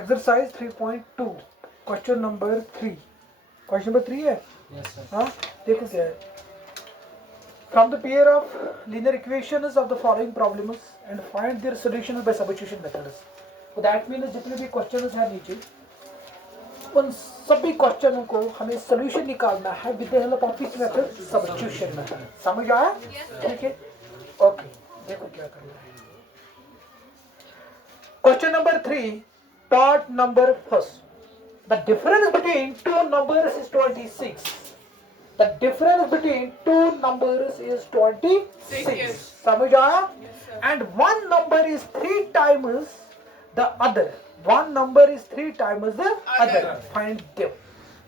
Exercise 3.2 question number 3 है हाँ देखो क्या है from the pair of linear equations of the following problems and find their solutions by substitution methods. So that means जितने भी questions हैं नीचे उन सभी क्वेश्चनों को हमें सोल्यूशन निकालना है with the help of which method substitution method. समझ आया? ठीक है ओके देखो क्या करना है. Question number 3 part number first. The difference between two numbers is 26. The difference between two numbers is 26. समझ आया? And one number is 3 times the other. One number is 3 times the other. Find them.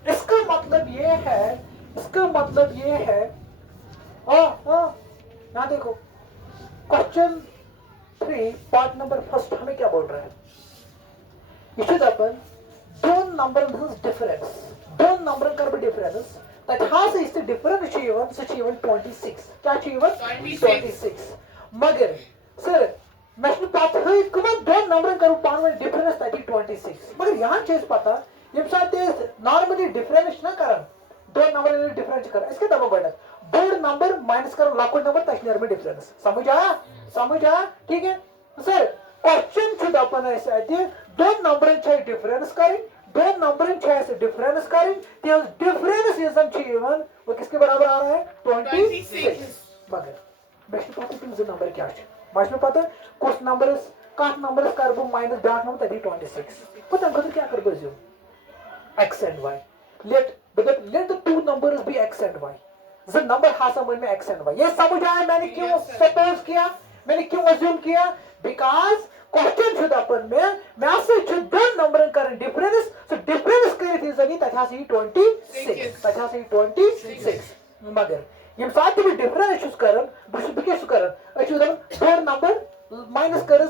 इसका मतलब ये है यहाँ देखो question 3 part number first हमें क्या बोल रहा है. इशूज अपन दोन नंबर डिफरेंस दोन नंबर कर डिफरेंस तथा से इससे डिफरेंस चाहिए 26 क्या चाहिए 26 मगर सर मैं बात है कम दोन नंबर करूं पान में डिफरेंस तथी 26 मगर यहाँ चीज पता ये साथ नॉर्मली डिफरेंस ना करन दो नंबर डिफरेंस कर इसके दबा बढ़ना बोर्ड नंबर माइनस कर लाखों नंबर तशनेर में डिफरेंस समझ आया ठीक है सर क्वेश्चन शुड अपन ऐसे दोन नंबर डिफरेंस करें दोन नंबर डिफरेंस करें डिफरेंस इवन वो किसके बराबर आ रहा है 26 मगर मैं पता तुम नंबर क्या है मैं पता कुछ नंबर कत नंबर कर बो माइनस ब्याक नंबर तभी 26 पता हम क्या कर बो x and y let the two numbers be x and y the number has a में x and y ये समझ आया मैंने क्यों सपोज किया मैंने क्यों अज्यूम किया बिकॉज क्वेश्चन शुड अपन में मैं से दोन नंबर कर डिफरेंस सो डिफरेंस करे थी जनी तथा से 26 मगर ये साथ भी डिफरेंस चूज करन बस करन अचूज फोर नंबर माइनस कर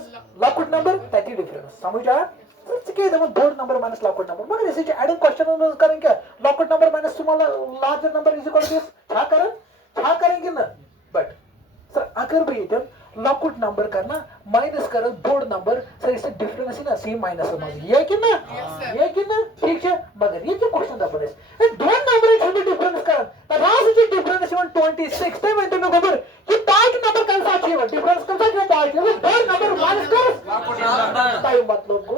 लाकुट नंबर तथी डिफरेंस समझ आया के बोर्ड नंबर माइनस लाकुट नंबर मगर इसे एडिंग क्वेश्चन करें क्या लाकुट number minus small larger number is equal to this क्या करेंगे ना बट सर अगर भी ये लाकुट नंबर करना माइनस कर बोर्ड नंबर सर इससे डिफरेंस है ना सेम माइनस समझ ये कि ना ठीक है मगर ये क्या क्वेश्चन था बड़े दो नंबर छोटे डिफरेंस कर तथा से डिफरेंस 26 ते मैं गोबर ये पार्ट नंबर कौन सा चाहिए डिफरेंस कौन सा चाहिए पार्ट है दो नंबर माइनस कर टाइम मतलब को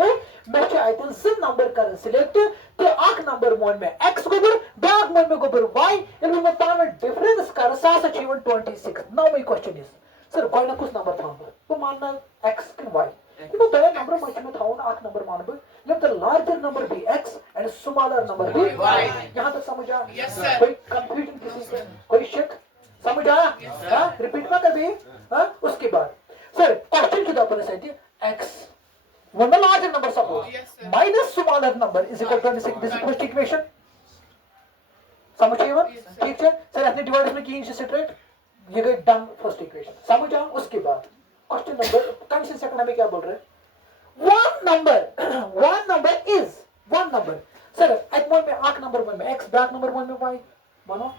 मैं चाहे तो जिन नंबर कर सिलेक्ट तो आख नंबर मोड में x गोबर बैक मोड में गोबर y इन में पावर डिफरेंस कर सा चाहिए 26 now my question is sir कोई ना कुछ नंबर था तो मानना x के y you know the number much में था ना आठ नंबर मान बे let the larger number be x and smaller number be y यहां तक समझ आया कोई कंफ्यूजन किसी से कोई शक समझ आया हां रिपीट मत कर दे हां उसके बाद सर क्वेश्चन की अपन से x when the larger number suppose minus smaller number is equal to 26 this is first equation समझिए ठीक है सर अपने डिवाइड में की स्ट्रेट ये गई डन फर्स्ट इक्वेशन समझ आओ उसके बाद क्वेश्चन नंबर कंडीशन सेकंड हमें क्या बोल रहे हैं वन नंबर सर एक मोड में आठ नंबर में x बैक नंबर वन में y मानो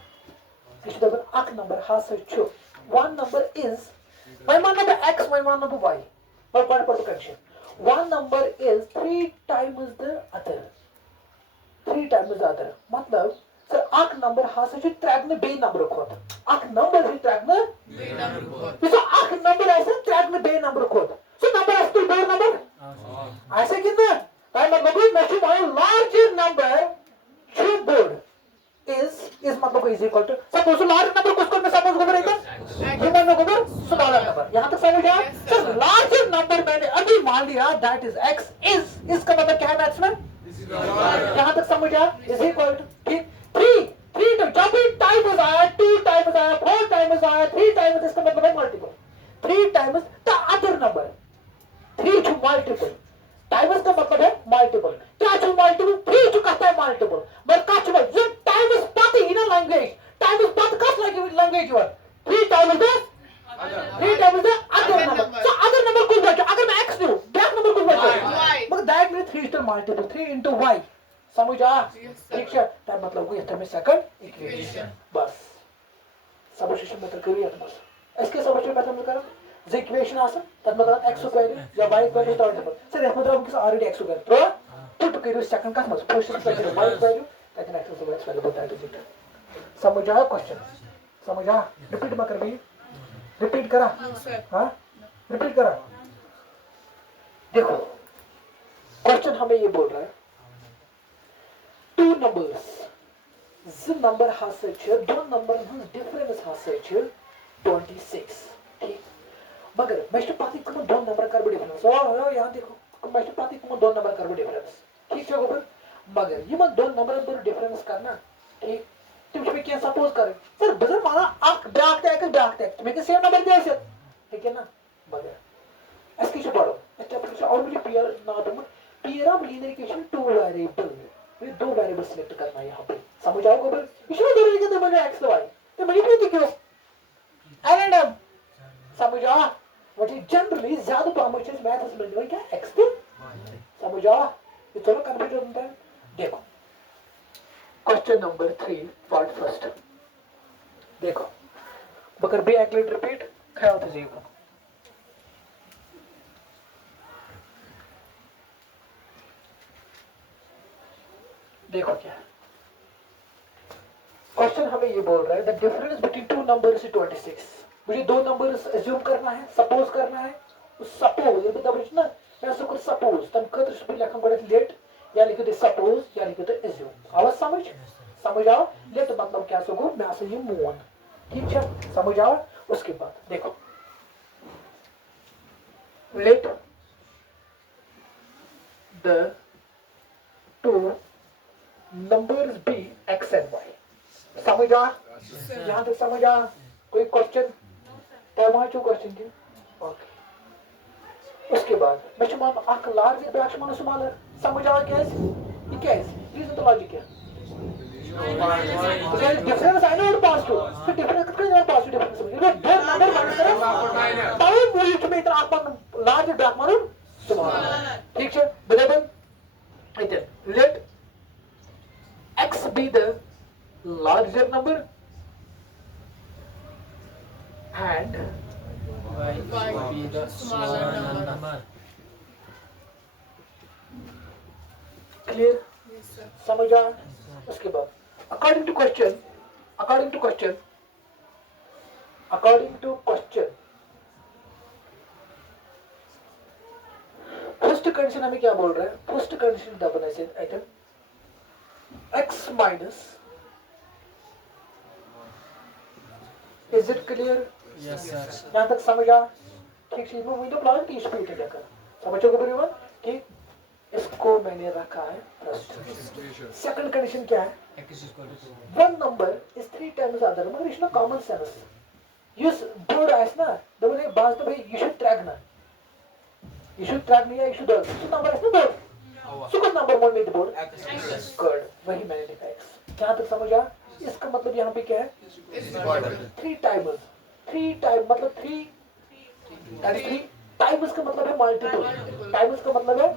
इस दबन आठ नंबर हाथ से छो वन नंबर इज my मान नंबर x my मान नंबर y पर condition one number is 3 times the other मतलब सर आख नंबर हाथ से ट्रैक में बे नंबर खोद आख नंबर से ट्रैक में बे नंबर खोद तो आख नंबर ऐसे ट्रैक में बे नंबर खोद सो नंबर ऐसे तो बे नंबर ऐसे कितना टाइम मतलब मैं to my larger number to board is मतलब is equal to suppose larger number कुछ में सपोज गोबर है ह्यूमन में गोबर स्मॉलर नंबर यहां तक समझ आया सर लार्जर नंबर मैंने अभी मान लिया दैट इज x इज इसका मतलब क्या है मैथ्स में यहां तक समझ आया इज इक्वल टू ठीक 3 तो जब भी टाइम्स आया 2 टाइम्स आया 4 टाइम्स आया 3 टाइम्स इसका मतलब है multiple 3 times the other number 3 to multiple times का मतलब है मल्टीपल क्या टू मल्टीपल 3 टू कहता है मल्टीपल बट काच में जो टाइम्स पता ही ना लैंग्वेज टाइम्स पता कस लैंग्वेज वर 3 times the other number so other number कुछ बचा अगर मैं x दूं बैक नंबर कुछ बचा मगर that means 3 to multiple 3 into y समझ आ ठीक है तब मतलब को ये सेकंड इक्वेशन बस सब्स्टिट्यूशन मेथड करिए बस इसके सब्स्टिट्यूशन मेथड में करें इक्वेशन आसन तब मतलब x स्क्वायर या y स्क्वायर तो सर मतलब किस ऑलरेडी x स्क्वायर तो करो सेकंड कस मज फर्स्ट करो y वैल्यू तथन x is x value that is it समझ आया क्वेश्चन समझ आ रिपीट मत कर भी रिपीट करा हां रिपीट करा देखो क्वेश्चन हमें ये बोल रहा है टू नंबर्स ज नंबर हसा छ दो नंबर हंस डिफरेंस हसा छ 26 ठीक मगर मैं पता कम दो नंबर कर डिफरेंस ओ यहाँ देखो मैं पता कम दो नंबर कर डिफरेंस ठीक है गोबर मगर ये दो नंबर पर डिफरेंस करना ठीक तुम क्या सपोज कर सर बजर माना अख ब्याक तक तुम्हें सेम नंबर दे ठीक है ना मगर एस के पढ़ो एस्टैब्लिश ऑलरेडी पेयर ना तुम pair of linear equation two variable ये दो वेरिएबल सिलेक्ट करना है यहाँ पे समझ आओ गोबर इसमें दो वेरिएबल तो मैंने x y तो मैंने भी क्यों एलएनएम समझ आ व्हाट इज जनरली ज्यादा प्रॉमिसेस मैथ्स में जो क्या x पे समझ आ ये चलो कंप्लीट होता है देखो क्वेश्चन नंबर 3 पार्ट फर्स्ट देखो बकर बे एक्लेट रिपीट ख्याल से जीव देखो क्या क्वेश्चन हमें ये बोल रहा है the difference between two numbers is 26 मुझे दो नंबर्स अज्यूम करना है सपोज करना है सपोज ये बता ना मैं सब सपोज तम खतर से लिखन पड़े लेट या लिखो दे सपोज या लिखो दे अज्यूम आवाज समझ आओ लेट मतलब क्या सको मैं ऐसे ये मोन ठीक है समझ आओ उसके बाद देखो let the two numbers be x and y समझ आ यहाँ तक समझ आ कोई क्वेश्चन तमाम क्वेश्चन की ओके उसके बाद मैं मान अख लार्ज ब्याक मान स्मॉलर समझ आ क्या है ये क्या है रीजन तो लॉजिक है डिफरेंस आई नो पॉजिटिव तो डिफरेंस कितना है पॉजिटिव डिफरेंस ये दो नंबर माइनस करें टाइम मूव में इतना आप लार्ज ब्याक मान स्मॉलर ठीक है बराबर इधर late x be the larger number and y be the smaller number. Clear? Yes, sir. समझ आ उसके बाद according to question first condition हमें क्या बोल रहा है फर्स्ट कंडीशन दबना से item x minus is it clear Yes, sir. यहाँ तक समझ आ ठीक है मैं विंडो प्लान की स्पीड है लेकर समझोगे बराबर ठीक इसको मैंने रखा है फर्स्ट सेकंड कंडीशन क्या है X is equal to 2. one number is 3 times other मगर इसमें कॉमन सेंस यूज बोर्ड है ना डबल है बात तो भाई you should track नहीं है you should नंबर है ना बोर्ड so कुछ नंबर मोड में बोर्ड X. गुड वही मैंने लिखा x यहाँ तक समझ आ इसका मतलब यहाँ पे क्या है थ्री टाइम्स मतलब थ्री टाइम्स का मतलब है मल्टीपल टाइम्स का मतलब है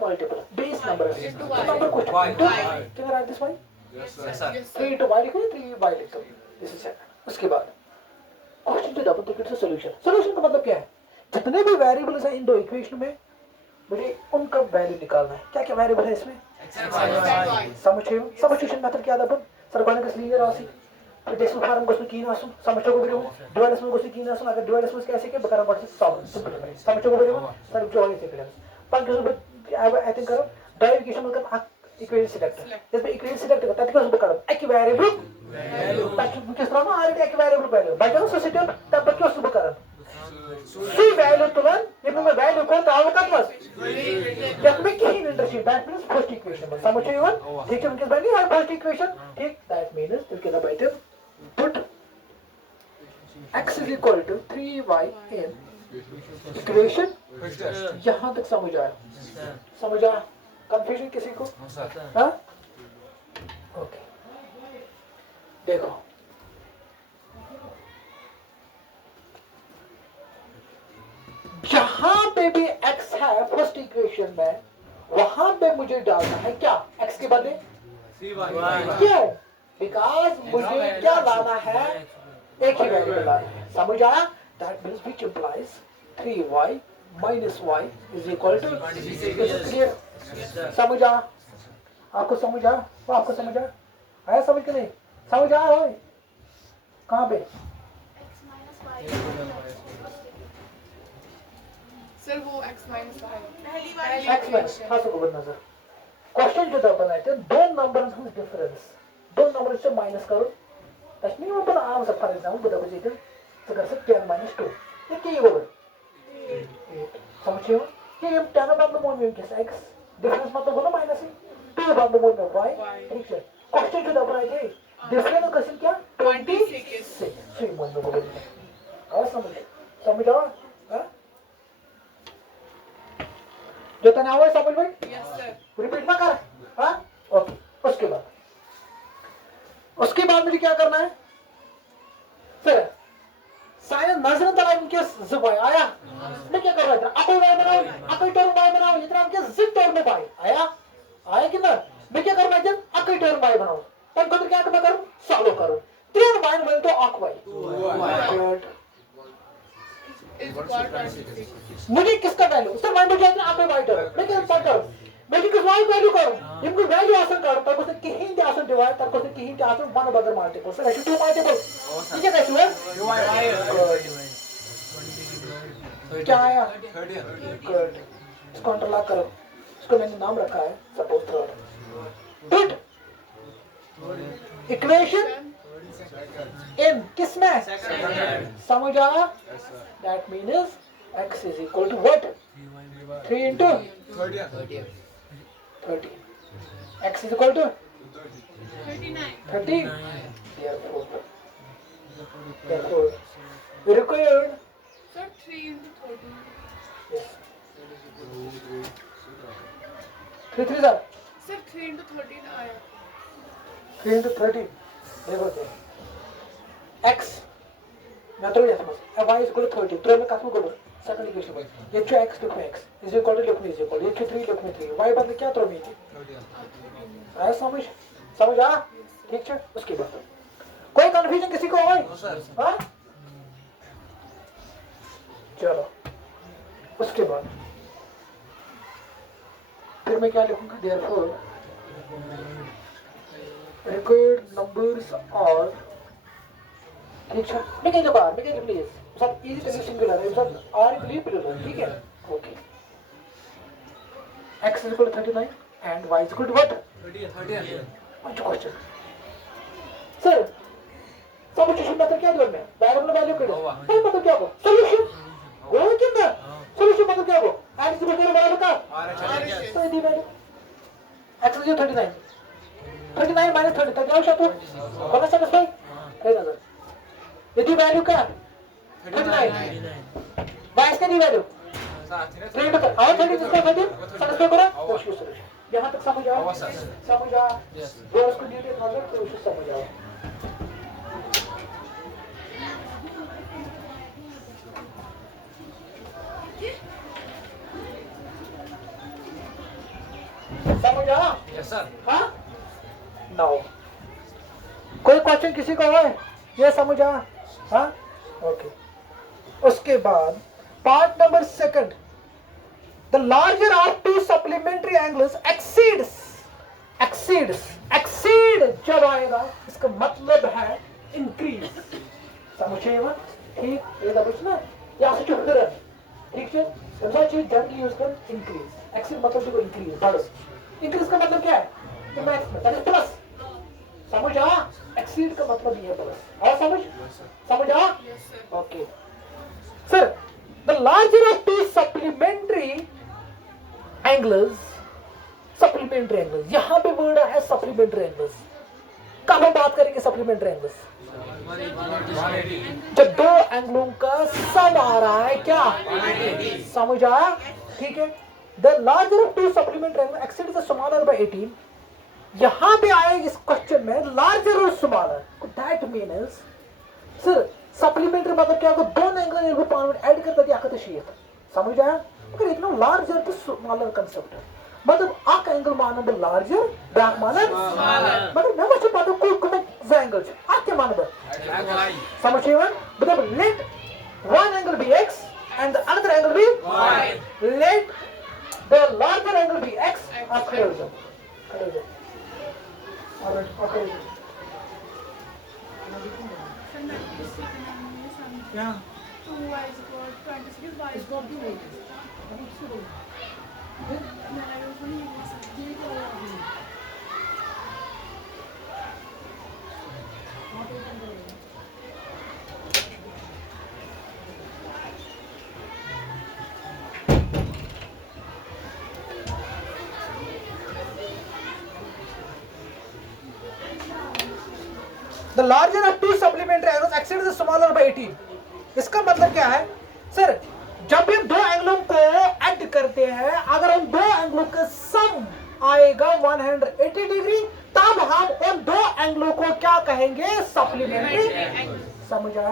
मल्टीपल बेस नंबर है नंबर कुछ can I write this y Yes, sir. 3 into y लिखो 3 y लिख दो दिस इज उसके बाद question two double ticket solution का मतलब क्या है जितने भी वेरिएबल्स हैं इन दो इक्वेशन में मुझे उनका वैल्यू निकालना है क्या क्या वेरिएबल है इसमें सब्स्टिट्यूशन मेथड क्या था सर गणक लीनियर राशि डेसिमल फार्म को की ना समझो को डिवाइडेशन को की ना अगर डिवाइडेशन कैसे के बकरा पड़ सॉल्व सिंपल समझो को सर जो है से पर आई थिंक करो डाइविकेशन मतलब इक्वेशन सिलेक्ट इसमें इक्वेशन सिलेक्ट करता है तो करो एक वेरिएबल वैल्यू किस तरह ना आगे एक variable value by chance substitute तब क्यों सुबह करो सी वैल्यू तुलन ये में वैल्यू को ताव कत मस जब में कहीं internship that means first equation समझो इवन ठीक है उनके वैल्यू है फर्स्ट इक्वेशन ठीक दैट मींस तो क्या bye put x is equal to 3y in equation यहाँ तक समझ आया कंफ्यूजन किसी को हाँ ओके देखो जहां पे भी x है फर्स्ट इक्वेशन में वहां पे मुझे डालना है क्या x के बदले क्यों बिकॉज मुझे क्या लाना है एक ही वेरिएबल लाना है समझ आया that means which implies 3y minus y is equal to 26 clear समझ आ? आपको समझ आ? वो आपको समझ आ? आया समझ के नहीं? समझ आ हो? कहाँ पे? सर वो x minus y x minus हाँ सो बदना सर क्वेश्चन जो था बनाए थे दो नंबर्स में डिफरेंस दो नंबर से माइनस करो तस्नी में पण आराम से फॉर एग्जांपल बता बजे तो कर सकते 10 - 2 ये क्या होगा समझिए कि हम 10 बाद में मोड में किस x डिफरेंस मतलब होना माइनस है 2 बाद में मोड में y ठीक है क्वेश्चन जो था बनाए थे डिफरेंस क्वेश्चन क्या 26 से मोड में बोले और समझ आओ हां जो तनाव है समझ में yes sir रिपीट ना कर हाँ ओके उसके बाद मुझे क्या करना है सर साइन नजर तला इनके जुबाई आया मैं क्या कर रहा था अकोई वाई बनाओ अकोई टर्म वाई बनाओ इतना इनके जिप टर्म में वाई आया कि ना मैं क्या करना है अकोई टर्म वाई बनाओ तब खुद क्या मैं करूं सॉल्व करूं 3 वाई मिल तो अक वाई is equal to 26 मुझे किसका वैल्यू सर मैं मुझे अकोई वाई टर्म मैं क्या पॉइंट करूं मैं किस वाई वैल्यू करूं इनको वैल्यू आसन करूं तब उसे कहीं के आसन डिवाइड तब उसे कहीं के आसन वन बगर मल्टीपल सर ऐसे 2 मल्टीपल ठीक है कैसे हुआ क्या आया गुड इसको अंडरलाइन करो इसको मैंने नाम रखा है suppose third good equation in किसमें समझ आया that means x is equal to what 3 into 30 x is equal to 30 therefore we required sir 3 into 30 yes 3 3 sir sir 3 into 13 आया 3 into 30 देखो तो x मैं तो ये समझ y is equal to 30 तो मैं काट में करूँ सेकंड इक्वेशन में ये जो x लिखो x is equal to लिखो is equal ये जो 3 लिखो 3 y बदले क्या तो में आया समझ आ ठीक है उसके बाद कोई कंफ्यूजन किसी को है हां चलो उसके बाद फिर मैं क्या लिखूंगा therefore required numbers are ठीक है मैं कह बाहर मैं कह प्लीज सब इजी टू सिंगुलर है सब आर प्लूरल ठीक है okay x is equal to 39 and y is equal to what 30 What's your question sir substitution method क्या दिया मैं डायरेक्ट वैल्यू कर दो सर मतलब क्या हो सॉल्यूशन वो कितना सॉल्यूशन मतलब क्या हो x is equal to बराबर का तो दी value x is equal to 39 minus 30 तक आओ शब्द बता सकते हो है ना यदि वैल्यू क्या 39 y इसका दी वैल्यू 3 बता आओ 30 इसका 30 समझ करो कोशिश करो यहाँ तक समझ आओ समझ आ जो उसको डिटेल नॉलेज तो उसे समझ आओ समझ आ यस सर हाँ नाउ कोई क्वेश्चन किसी को है ये समझ आ हाँ ओके उसके बाद part number second the larger of two supplementary angles exceed जब आएगा इसका मतलब है इंक्रीज समझे ना ठीक ये दबच ना या से चुप कर ठीक है समझा चीज जनरली यूज कर इंक्रीज एक्सीड मतलब जो इंक्रीज बढ़ इंक्रीज का मतलब क्या है तो मैथ्स में दैट इज प्लस समझ आ एक्सीड का मतलब ये है प्लस और समझ आ yes sir okay sir the larger of two supplementary angles यहाँ पे वर्ड है supplementary angles कब हम बात करेंगे supplementary angles जब दो एंगलों का सम आ रहा है क्या समझ आया ठीक है the larger of two supplementary angles exceeds the smaller by 18 यहाँ पे आए इस क्वेश्चन में larger और smaller that means sir supplementary मतलब क्या होगा दोनों एंगल इनको पावर ऐड करता दिया करते शेयर समझ आया मगर इतना लार्जर तो स्मॉलर कांसेप्ट है मतलब आक एंगल माना द लार्जर बैक माना स्मॉलर मतलब मैं बस बात को कम एंगल आके माना द समझिए मतलब late one angle be x and the another angle be y let the larger angle be x. आप खड़े हो जाओ, खड़े हो जाओ। ऑलराइट, खड़े हो जाओ। क्या 2y is equal to 26, y is equal to 8. No, I don't want to use it. The larger of two supplementary angles exceeds the smaller by 18। इसका मतलब क्या है सर? जब भी दो एंगलों को ऐड करते हैं, अगर हम दो एंगलों का सम आएगा 180 डिग्री, तब हम उन दो एंगलों को क्या कहेंगे? सप्लीमेंट्री। समझा?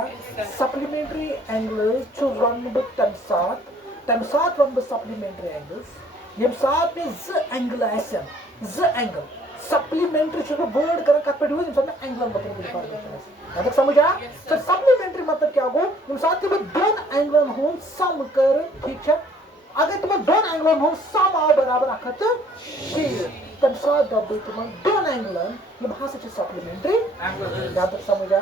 सप्लीमेंट्री एंगल्स जो रन विद तमसात रन विद सप्लीमेंट्री एंगल्स, यम साथ में ज एंगल ऐसे ज एंगल सप्लीमेंट्री जो वर्ड कर कट पे हुए जिसमें एंगल मतलब कुछ बात करते हैं। मतलब समझा? तो सप्लीमेंट्री मतलब क्या हो? तुम साथ में दोन एंगल हो सम कर, ठीक है? अगर तुम दोन एंगल हो सम आ बराबर आखत शेर तब साथ डबल तुम दोन एंगल ये भाषा से सप्लीमेंट्री एंगल याद तक समझा?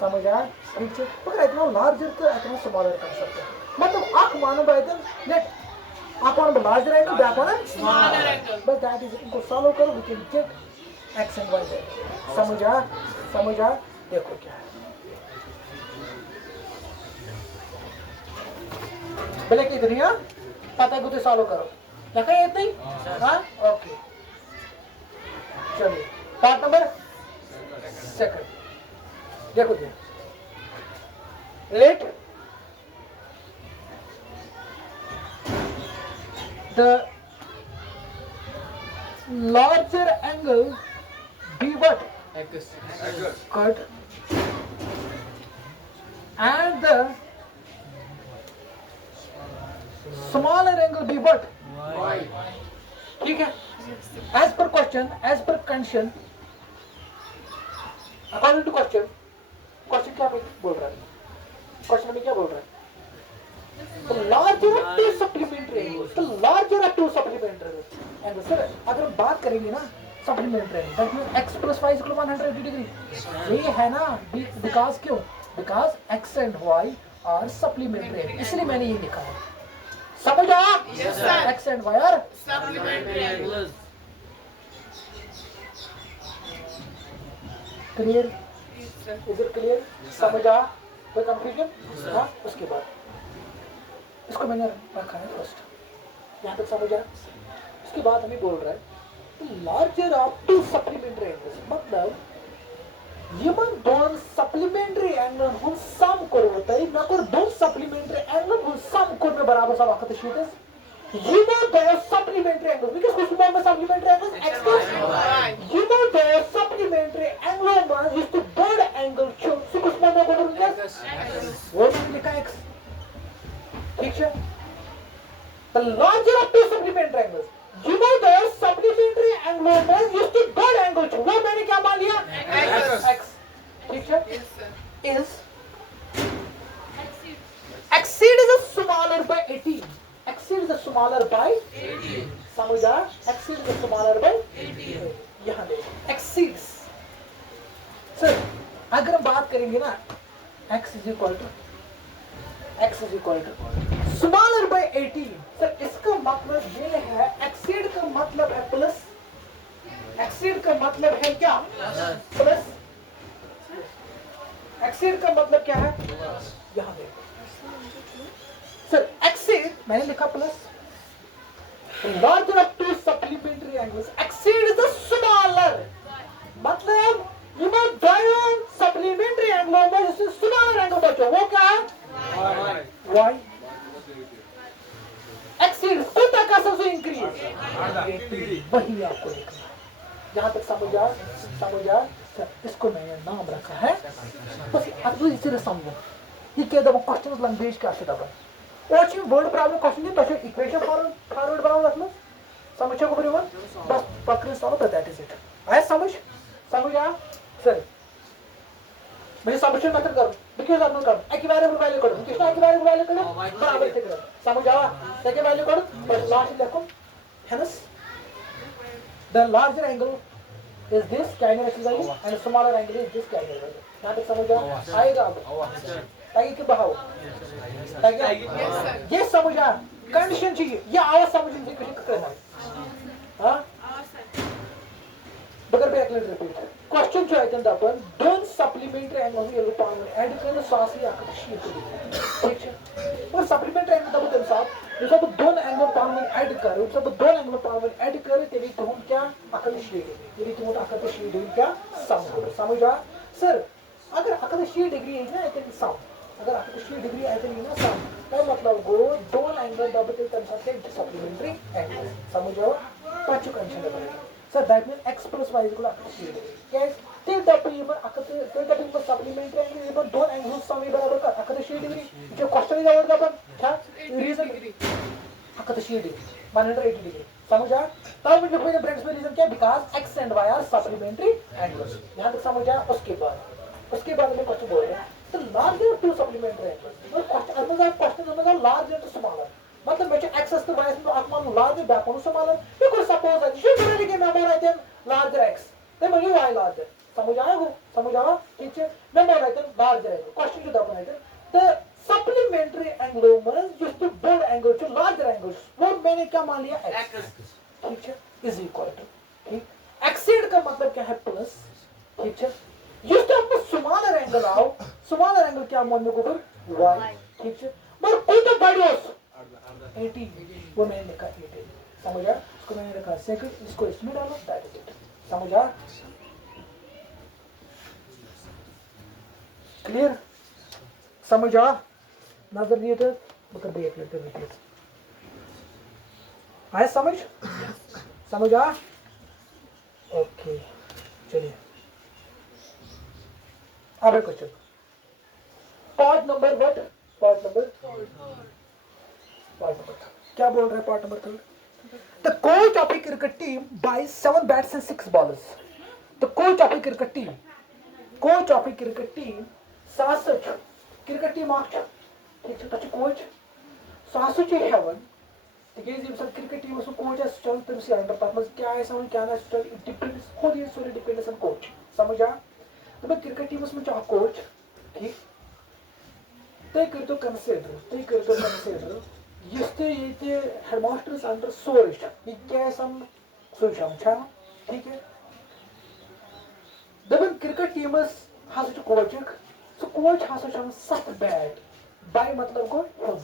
समझा? ठीक है? मगर इतना लार्जर तो इतना स्मॉलर कर सकते हैं। मतलब आंख मानो बायदन लेट आप on larger angle, back on a Smaller angle. But that is इनको सॉल्व करो, we can check x and y there। समझा? समझा? देखो क्या है। पहले की दुनिया पता है कुछ सॉल्व करो। देखा ये इतना ही? हाँ? ओके। चलिए। Part number second. देखो जी। Let the larger angle be what? Cut. And the smaller angle be what? ठीक है? As per question, as per condition, according to question क्या बोल रहा है? Question में क्या बोल रहा है? The larger of two supplementary angles, the larger of two supplementary angles, sir, अगर हम बात करेंगे ना supplementary angle, that means x plus y is equal to 180 degree। ये है ना, because क्यों? Because x and y are supplementary angles, इसलिए मैंने ये लिखा है। समझ आया? Yes, sir. x and y are Supplementary angle. clear? Yes, sir. Is it clear? समझ आया? कोई confusion? हाँ, उसके बाद इसको मैंने रखा है फर्स्ट, यहाँ तक समझ आया? उसके बाद हमें बोल रहा है larger of to supplementary angles, मतलब ये मन दोन सप्लीमेंट्री एंगल हुन सम करवतरी ना कर दोन सप्लीमेंट्री एंगल हुन सम कर में बराबर सब वक्त शीटस ये मन दो सप्लीमेंट्री एंगल बिकॉज़ कुछ में सप्लीमेंट्री एंगल्स एक्स ये मन दो सप्लीमेंट्री एंगल में इस तो थर्ड एंगल जो कुछ में बोलूंगा वो लिखा एक्स, ठीक है? The larger of two supplementary angles, you know the supplementary angle में इस तो third angle जो वो मैंने क्या मान लिया? X, ठीक है? Yes, sir. Is exceed is a smaller by 18, exceed is a smaller by 18. समझा? Exceed is a smaller by 18. यहाँ देखो exceeds, सर अगर हम बात करेंगे ना x is equal to smaller by 18, sir इसका मतलब ये है एक्सीड का मतलब है प्लस, एक्सीड का मतलब है क्या? प्लस। एक्सीड का मतलब क्या है? यहाँ देखो सर, एक्सीड मैंने लिखा plus, larger of to supplementary angles exceed the smaller, मतलब ये दोनों सप्लीमेंट्री एंगलों में जिससे स्मॉलर एंगल बचा वो क्या है? Y एक्सीड कोटा का सबसे इंक्रीज वही आपको देखना है। यहाँ तक समझा? इसको मैंने नाम रखा है बस अब तो इसे समझो ये क्या दबा क्वेश्चन लैंग्वेज क्या से दबा और चीज वर्ड प्रॉब्लम क्वेश्चन नहीं तो इक्वेशन फॉरवर्ड बनाओ उसमें समझो को बराबर बस पकड़ सॉल्व दैट इज इट। आया समझ आया? सर मैं सब्स्टिट्यूशन मेथड करूं बिकॉज़ आप लोग कर एक वेरिएबल वैल्यू करो किसका एक वेरिएबल वैल्यू करो बराबर से करो समझ आया? एक वैल्यू करो बस लास्ट देखो hence the larger angle is this Kaggle exercise and smaller angle is this Kaggle exercise. यहाँ तक समझ आएगा अब ताकि क्या बहाओ ताकि ये समझ आ कंडीशन चाहिए ये आवाज समझने से कुछ करना हाँ बगर बैक लेट रिपीट क्वेश्चन जो आइटम दापन दोन सप्लीमेंट्री एंगल ये पान में ऐड करना सासी आकर शीट ठीक है और सप्लीमेंट्री एंगल दापन तब साहब जो सब दोन एंगल पान में ऐड करे सब दोन एंगल पान में ऐड करे तेरी तो हम क्या आकर शीट तेरी तो हम आकर शीट क्या समझ आ सर अगर आकर शीट डिग्री है ना इतनी सम अगर आकर शीट डिग्री है इतनी ना सम तो मतलब गो दोन एंगल दापन तब साथ के सप्लीमेंट्री एंगल समझ आओ पांच कंडीशन लगाएंगे So that means x plus y is equal to c. Guys, till the people supplementary angle even don't angles sum बराबर का अकत c degree. जो question is आवड़ता अपन क्या reason अकत c degree 180 degree. समझ आ? तब मुझे कोई ब्रैकेट्स में reason क्या because x and y are supplementary angles. यहाँ तक समझ आ? उसके बाद मैं क्वेश्चन बोल रहा हूँ. तो larger two supplementary angles. और question समझा larger to smaller. मतलब मैं एक्सेस तो वाइस में आत्मान लार्जर बैकग्राउंड समालन because suppose that you generally के नंबर आते हैं लार्जर एक्स तो मुझे वाई लार्जर समझ आया ठीक है नंबर आते हैं लार्जर क्वेश्चन जो दपन आते द सप्लीमेंट्री एंगल में just to board angle to larger angle वो मैंने क्या मान लिया एक्स ठीक है इज इक्वल टू ठीक एक्सीड का मतलब क्या है प्लस ठीक है जस्ट आपको स्मॉलर एंगल आओ स्मॉलर एंगल क्या मान को फिर वाई ठीक है पर कोई तो बड़ोस 80 वो मैंने लिखा 80 समझा इसको मैंने रखा सेकंड इसको इसमें डालो दैट इज इट समझा क्लियर समझा नजर दिए तो बकर देख लेते हैं आए समझा ओके चलिए अब एक question part number what part number क्या बोल रहे हैं part number 3 the coach of a cricket team by 7 bats and 6 bowlers the coach of a cricket team सासच क्रिकेट टीम आख ठीक है तच कोच सासच हेवन तिकेज यम क्रिकेट टीम उस कोच है चल तुम से अंडर तक में क्या है समझ क्या ना चल इट डिपेंड्स खुद ये सॉरी डिपेंड्स ऑन कोच समझा तो क्रिकेट टीम उसमें चाह कोच ठीक तय करतो कंसीडर यस्ते ये हेडमास्टर्स अंडर सोरिश ये क्या सम सोशम छा ठीक है दबन क्रिकेट टीमस हास कोच सो कोच हास 7 बैट बाय मतलब को हम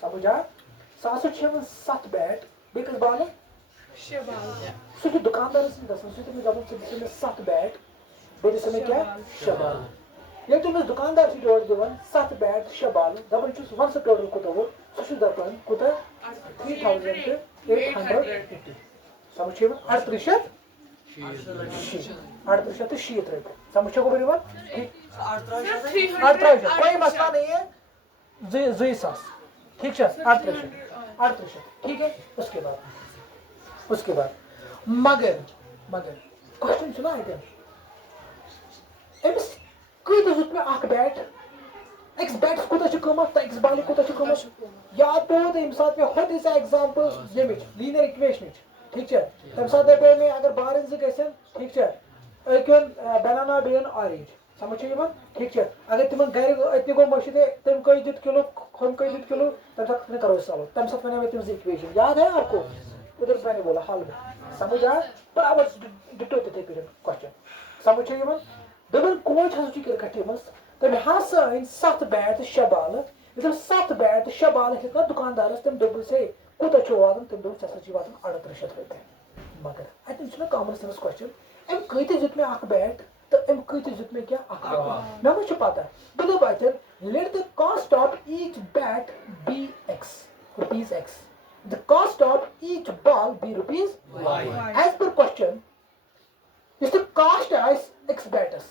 समझा सास 7 बैट बेकस बाल सो जो दुकानदार से दसन सो तो जब 7 बैट बेदे समय क्या शबाल ये तो मैं दुकानदार से जोड़ दिवन 7 बैट शबाल दबन चुस वन से टोटल को तो सो दपन कुत 3880 समझिए 38 रहे समझो को बराबर ठीक 38 कोई मसला नहीं है जी सास ठीक है 38 ठीक है उसके बाद मगर क्वेश्चन सुना है क्या एमस कोई तो उसमें आख बैट एक्स बैट्स कोता छ कमत एक्स बाल कोता छ कमत याद तो तम साथ में होत इस एग्जांपल ये लीनियर इक्वेशन ठीक है तम साथ में अगर बारन से गसन ठीक है एकन बनाना बेन ऑरेंज समझ ये बात ठीक है अगर तुम घर इतने को मशीदे तुम कोई दित किलो हम कोई दित किलो तब तक करो सवाल तम साथ में तुम इक्वेशन याद है आपको उधर मैंने बोला हल में समझ आया पर अब डिटो ते क्वेश्चन समझ ये बात दबन कोच हस क्रिकेट टीमस तब हसा 7 बैट शबाल इधर 7 बैट शबाल है दुकानदार तम दोबल से कोता छ वादन तम दो चसा छी वादन 38 रुपए मगर अतन छ कॉमन सेंस क्वेश्चन एम कइते जित में आख बैट तो एम कइते जित में क्या आख मैं मुझे पता है दो बात let the cost of each bat be x rupees x the cost of each ball be rupees y as per question is the cost as x batters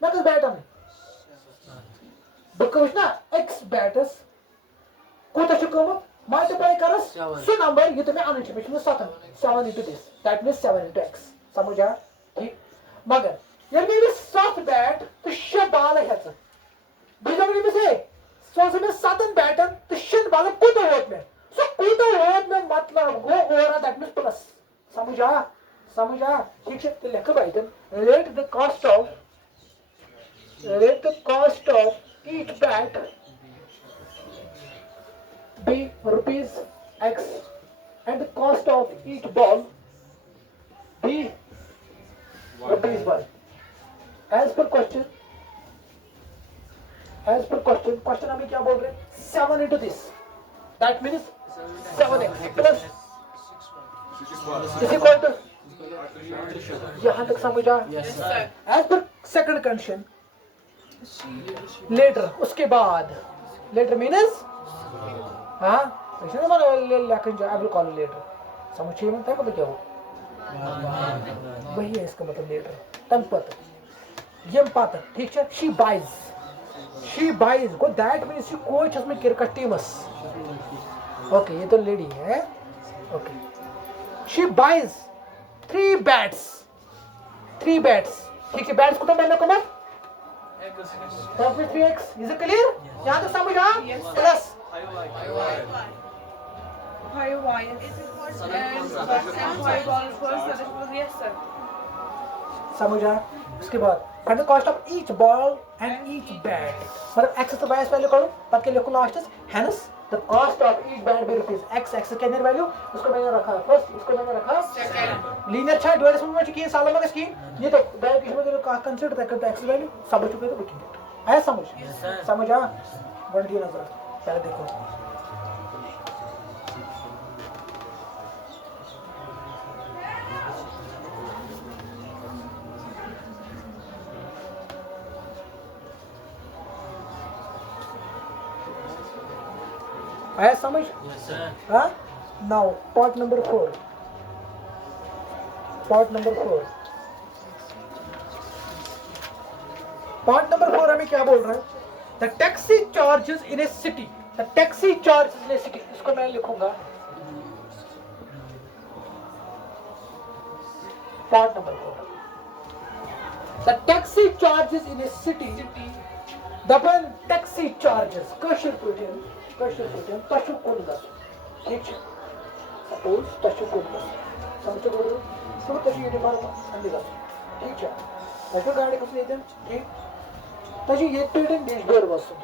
मैं किस बैट हम because ना x batters कोता छ कम multiply करस so number ये तुम्हें आने चाहिए 7 into this that means 7 into x समझा ठीक मगर ये मेरे 7 बैट तो श बाल है सर बिजली में से सो से 7 बैट तो श बाल कोता होत में सो कोता होत में मतलब वो और दैट समझा ठीक है तो लिख भाई let the cost of each bat be rupees x and the cost of each ball be rupees y as per question हमें क्या बोल रहे हैं 7 into this that means 7x plus is equal to यहाँ तक समझा Yes, Yes, sir. sir. as per second condition later उसके बाद later means हाँ ऐसे ना लेकिन I will call it later समझिए मैं तय मतलब क्या हो वही है इसका मतलब later तंग पता ये पता ठीक है she buys go that means she coach उसमें क्रिकेट टीमस ओके ये तो लेडी है ओके she buys 3 bats ठीक है बैट्स को तो मैंने कमा तो 3x इज इट क्लियर यहाँ तक समझ आ Yes, sir. Plus Five wires and five balls first. That is yes, sir. समझ आ उसके बाद find the cost of each ball and each bat मतलब x तो बायस वैल्यू करो पद के लिखो last hence the cost of each bat be rupees x के अंदर वैल्यू उसको मैंने रखा फर्स्ट उसको मैंने रखा Second. लीनियर चार्ट डिवाइड में की सालों में की ये तो बैट किसी में का कंसीडर करते x वैल्यू समझ चुके तो बुकिंग आया समझ Yes, sir. समझ आ बढ़िया नजर पहले देखो आया समझ Yes, sir. हाँ now point number 4 point number 4 हमें क्या बोल रहा है the taxi charges in a city इसको मैं लिखूंगा point number 4 the taxi charges in a city दबन टैक्सी चार्जेस कशर पुटिन तशु कुन गस ठीक है सपोज तशु कुन गस समझो बोलो सो तशु ये मार अंदर गस ठीक है ऐसे गाड़ी कुछ नहीं ठीक तशु ये पेडन डिशबर वसु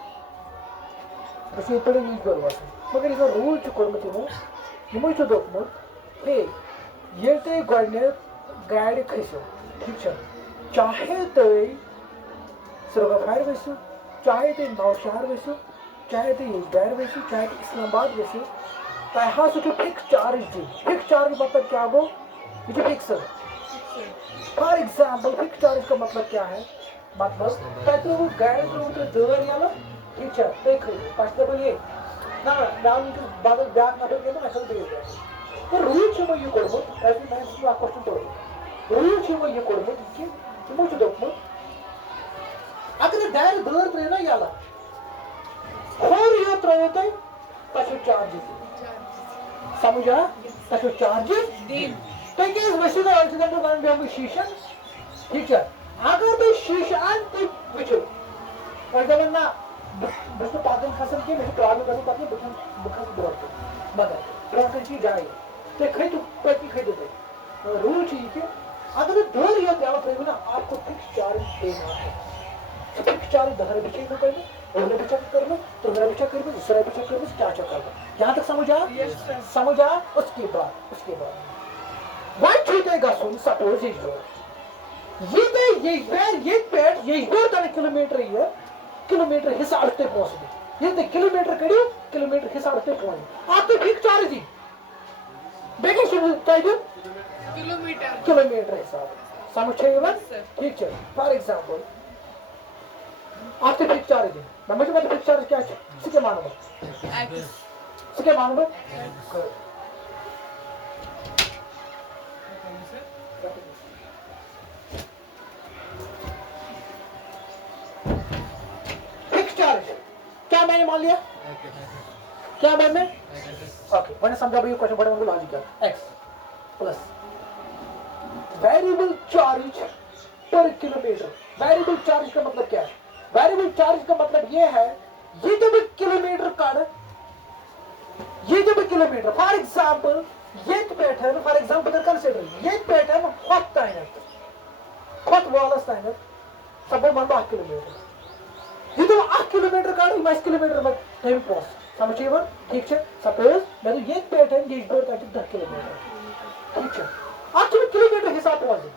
तशु ये पेडन डिशबर वसु मगर इस रूल च कोन मत नो यमो छ दोकमो हे ये ते गडने गाड़ी खसो ठीक है चाहे तो सिर्फ फायर वसु चाहे तो नौशहर वसु चाहे तो यजदार वैसे चाहे तो इस्लामाबाद वैसे पैसा से फिक्स चार्ज दी फिक्स चार्ज मतलब क्या गो ये fix for example fix charge का मतलब क्या है मतलब ताकि वो गाड़ी तो दर याला ठीक है देख पास बोलिए ना डाउन के बाद बैक ना के ना असल दे तो रूल छे ये करबो ताकि मैं इसको क्वेश्चन तो रूल छे ये करबो कि मुझे दोकमो अगर दायर दर तो ना याला और ये त्रोते तशु चार्जेस समझा तशु चार्जेस Din. तो क्या वैसे तो अल्टरनेट वन भी हम शीशा ठीक है अगर तो शीशा तो बिचो और जब ना बस तो पागल खसम के मैं ट्रावल करने पाती बुखन बोलते मगर ट्रावल की जाए तो खै तो पैकी खै देते रूल चाहिए कि अगर दर ये क्या मतलब ना आपको फिक्स चार्ज देना है फिक्स चार्ज दर बिचे को करना और भी चेक कर लो तो मेरा भी चेक कर लो दूसरा भी चेक कर लो क्या चेक कर लो यहाँ तक समझ आ Yes, sir. समझ आ उसके बाद वन छूटेगा सुन सपोज ये पेट तक किलोमीटर हिसाब से पहुंच ये किलोमीटर कड़ी किलोमीटर हिसाब से पहुंच आप तो ठीक चार्ज ही बेगे शुरू किलोमीटर हिसाब समझ Sir. ठीक है फॉर एग्जांपल आपके फिक्स चार्ज है मैं मुझे मतलब फिक्स चार्ज क्या है इसके मानो X. इसके मानो फिक्स चार्ज क्या मैंने मान लिया क्या मैंने ओके मैंने समझा भाई क्वेश्चन बड़ा लॉजिक है x plus variable charge per kilometre variable charge का मतलब क्या है वेरिएबल चार्ज का मतलब ये है ये जब किलोमीटर का ये जब किलोमीटर फॉर एग्जांपल ये पैटर्न फॉर एग्जांपल कर कंसीडर ये पैटर्न होत ताइनत होत वालस ताइनत सब मन 1 किलोमीटर ये तो 1 किलोमीटर का 1 किलोमीटर में टाइम क्रॉस समझ यवन ठीक है सपोज मैं तो ये पैटर्न ये डोर का 10 किलोमीटर ठीक है 8 किलोमीटर हिसाब पहुंचे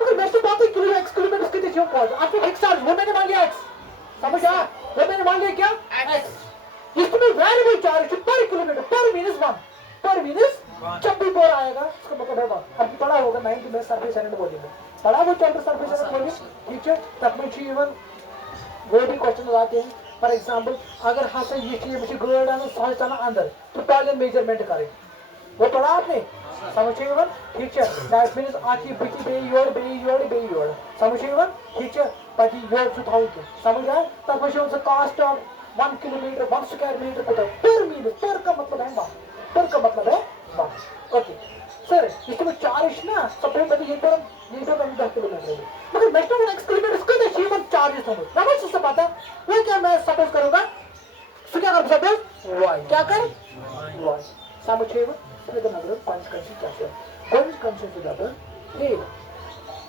मगर मैं तो बात है किलोमीटर कितने क्यों पहुंचे आपने फिक्स चार्ज वो मैंने मान लिया x समझ आ वो मैंने मान लिया क्या x इसमें वेरिएबल चार्ज पर किलोमीटर पर मीनस जब भी बोर आएगा उसका मतलब है बात अब पढ़ा होगा 90 में सरफेस एनर्जी बोलेंगे पढ़ा वो चैप्टर सरफेस एनर्जी बोलेंगे ठीक है तब में इवन वो भी क्वेश्चन आते हैं फॉर एग्जांपल अगर हाथ से ये चीज मुझे गोल्ड आना सॉल्व करना अंदर तो पहले मेजरमेंट करें वो पढ़ा आपने समझिए इवन ठीक है दैट मींस आकी बिची बे योर समझिए इवन ठीक है पति योर 2000 समझ आया तब में shows the cost of 1 kilometre 1 square metre per metre per का मतलब है बात पर का मतलब है बात ओके सर इसमें चार्ज ना सपोज मैं ये तो 10 किलोमीटर मगर मैक्सिमम नेक्स्ट किलोमीटर इसका अचीवमेंट चार्ज समझ समझ से पता वो क्या मैं सपोज करूंगा सो क्या कर सपोज y क्या कर y समझिए with another consequence double hey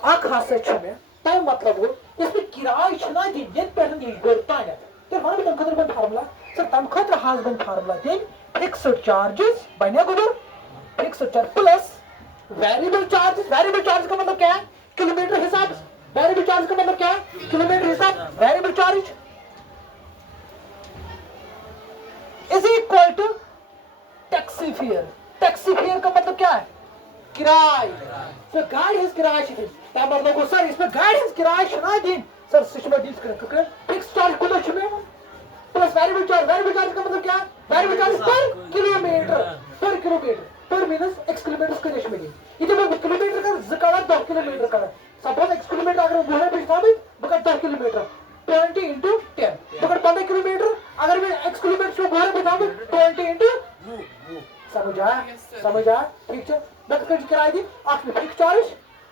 आख हासे छमे तय मतलब वो इसमें किराया छना दी ये पैटर्न ये करता है तो हमारे तम खतर बन फार्मूला सर तम खतर हाज बन फार्मूला देन फिक्स्ड चार्जेस बने गुदर fixed charge plus variable charge का मतलब क्या है किलोमीटर हिसाब वेरिएबल चार्ज का मतलब क्या है किलोमीटर हिसाब variable charge is equal to taxi fare का मतलब क्या है किराया तो गाड़ी किराया क्या मतलब को सर इसमें गाड़ी किराया सुना दिन सर सिस्टम डील कर फिक्स चार्ज को तो छुमे प्लस वेरिएबल चार्ज का मतलब क्या है वेरिएबल चार्ज पर मींस x किलोमीटर को देश में इधर मैं किलोमीटर का जकाड़ा 2 किलोमीटर का सपोज x किलोमीटर अगर बोले पे साबित बका 2 किलोमीटर 20 into 10 बका 15 किलोमीटर अगर मैं x किलोमीटर से बोले पे साबित 20 into समझा ठीक है मैं कट किराया दी आपने फिक्स चार्ज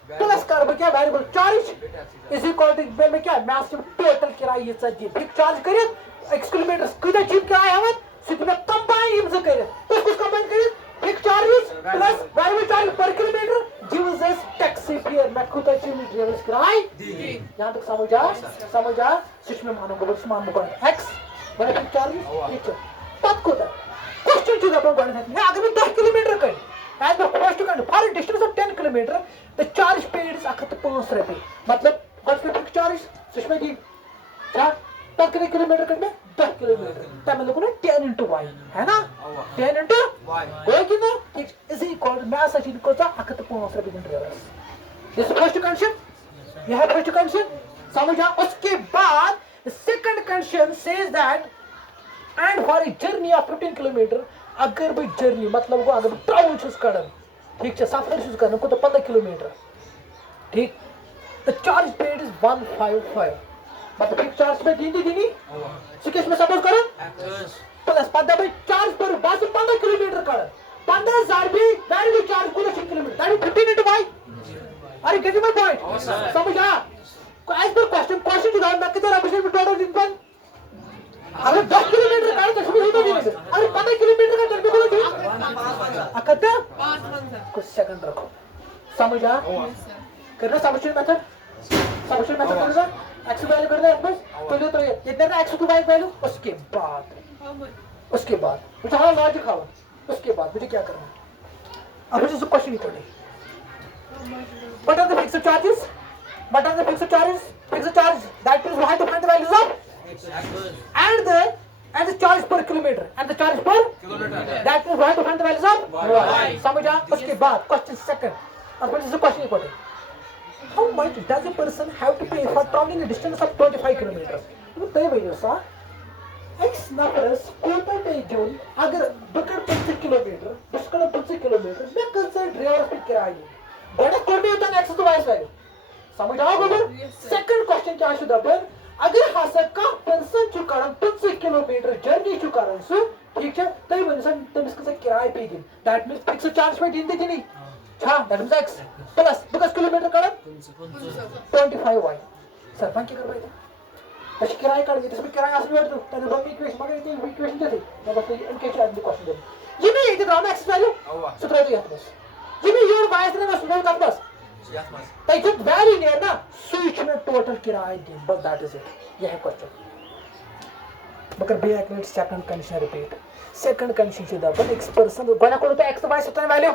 प्लस कर क्या variable charge is equal to में क्या मैक्सिमम टोटल किराया ये सदी फिक्स चार्ज करिए x किलोमीटर कितना चीप किराया है सिर्फ में कंबाइन इम्स करिए तो कुछ कंबाइन करिए fix charges plus variable charge per kilometre gives us taxi fare मैं खुद चीप ड्राइवर्स किराया यहां तक समझा सिस्टम में मानो बोलो मान को x मैंने फिक्स चार्ज ठीक है तब को क्वेश्चन चीज अपन गणित है अगर मैं 10 किलोमीटर कर as the cost to for a distance of 10 kilometer the charge paid is 105 रुपए मतलब बस के फिक्स चार्ज सुषमा जी क्या 10 किलोमीटर कर में 10 किलोमीटर तब मतलब ना 10 into y है ना 10 into y कोई कि ना इज इक्वल मैं सच इनको तो 105 रुपए दिन ड्राइवर्स दिस फर्स्ट कंडीशन यह फर्स्ट कंडीशन समझा उसके बाद second condition says that and for a journey of 15 kilometer अगर भी जर्नी मतलब को अगर ट्रैवल चूज करना ठीक है सफर चूज करना को तो 15 किलोमीटर ठीक द चार्ज पेड इज 155 मतलब फिक्स चार्ज पे दी सिकेस में सपोज करो प्लस 15 by चार्ज पर बस 15 किलोमीटर कर 15000 भी वैल्यू चार्ज को 6 kilometre that is 15 into y अरे गेटिंग माय पॉइंट समझा को एज पर क्वेश्चन जो मैं किधर अभी में टोटल दिन पर अगर 10 किलोमीटर का तो शुरू होता नहीं अरे 15 किलोमीटर का चल भी तो अकता 5 कुछ सेकंड रखो समझा करना सब्स्टिट्यूट मेथड करना x वैल्यू करना है बस पहले तो ये इतना x की वैल्यू उसके बाद मुझे हां लॉजिक आओ उसके बाद मुझे क्या करना है अब मुझे क्वेश्चन ही करनी what are the fixed charges fixed charge that is we have to find the values of and the charge per kilometer that is we have to find the values of y समझा उसके बाद question second और फिर question equal how much does a person have to pay for traveling a distance of 25 kilometers तो तय वही सा x नफरस Kota पे जोन अगर बकर 25 किलोमीटर बसकर 25 किलोमीटर मैं कंसर्न ड्राइवर पे किराया बड़ा कोटे होता है x तो y वैल्यू समझ आओ गुरु सेकंड क्वेश्चन क्या शुद्ध अपन अगर हासा का पर्सन चुकारण 25 किलोमीटर जर्नी चुकारण सो ठीक है तई वनसन तम इसका किराया पे दिन दैट मींस फिक्स चार्ज पे दिन दे नहीं हां that means x plus 25 kilometre करण 25y सर पंच कर भाई बस किराया काट दे इसमें किराया असली बैठ दो तने बम इक्वेशन मगर ये इक्वेशन दे दे मतलब इनके चार्ज द क्वेश्चन दे ये नहीं है कि ड्रामा x वैल्यू सो थ्रो यथ मस ये योर बायस ना सो कत बस तक वैल्यू नेर ना सुच में टोटल किराया दिन बस दैट इज इट यह क्वेश्चन मगर बे एक minute second condition repeat second condition से दबन x पर्सन गोना को तो x y सुतन वैल्यू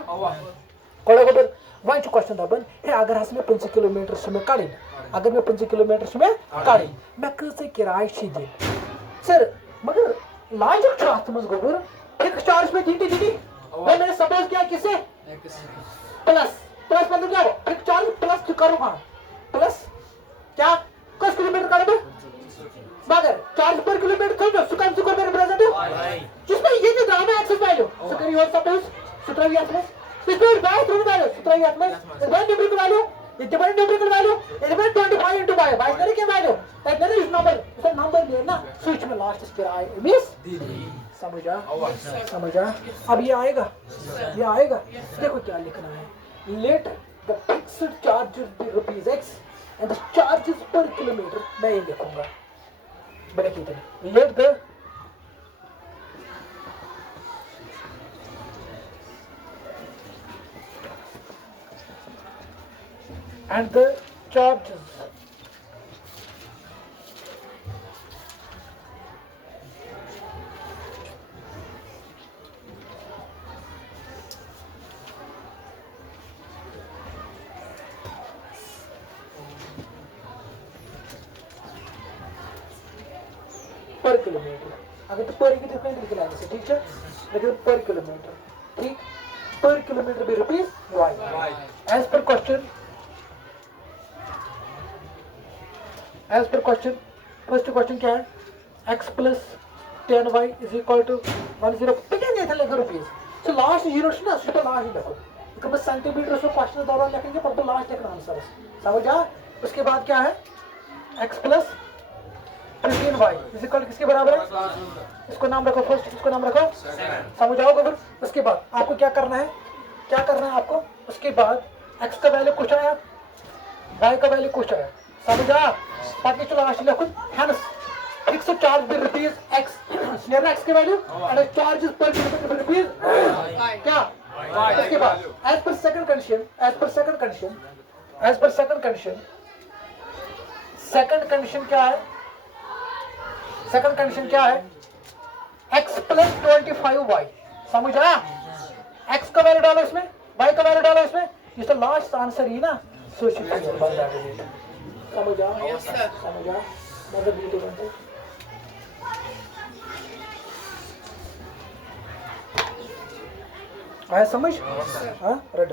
कोड़ा को वन क्वेश्चन दबन है अगर हस में 50 किलोमीटर से में काड़ी अगर मैं 50 किलोमीटर से में काड़ी मैं कैसे किराया छी दे सर मगर लॉजिक छ आत्म मस गोबर फिक्स चार्ज पे डी मैंने सपोज किया किसे प्लस प्लस मतलब क्या हो फिक्स चार्ज प्लस करो हां प्लस क्या किस किलोमीटर काड़ो मगर चार्ज पर किलोमीटर थोड़ा सुकन सुकर में रिप्रेजेंट हो जिसमें ये जो ड्रामा एक्सेस वैल्यू सुकर योर सपोज सुतर यस में स्पीड बाय थ्रू वैल्यू सुतर यस में one numerical value it depends numerical value it depends 25 into y binary के value that there is number so number है ना switch में last किराया मिस समझा अब ये आएगा देखो क्या लिखना है let the fixed charges be rupees x and the charges per kilometer मैं ये लिखूंगा मैंने कितने let the and the charges per kilometer अगर तो पर की डिफरेंट लिख लेना से ठीक है लेकिन पर किलोमीटर ठीक पर किलोमीटर भी rupees y as per question first question क्या है x plus 10y is equal to 10 पता नहीं था लेकर रुपीस सो लास्ट जीरो ना सो लास्ट लिखो इसको बस सेंटीमीटर से क्वेश्चन के दौरान लिखेंगे पर तो लास्ट लिखना आंसर समझा उसके बाद क्या है x plus 15y is equal to किसके बराबर है इसको नाम रखो फर्स्ट इसको नाम रखो समझ आओगे फिर उसके बाद आपको क्या करना है आपको उसके बाद x का वैल्यू कुछ आया y का वैल्यू कुछ आया समझा बाकी चलो लास्ट लिखो hence fix charge with rupees x near x के value and charges per kilometre rupees क्या उसके बाद एज पर सेकंड कंडीशन क्या है x plus 25y समझा x का वैल्यू डालो इसमें y का वैल्यू डालो इसमें ये तो लास्ट आंसर ही ना सोच समझा मतलब ये बनते आया समझ हाँ रेड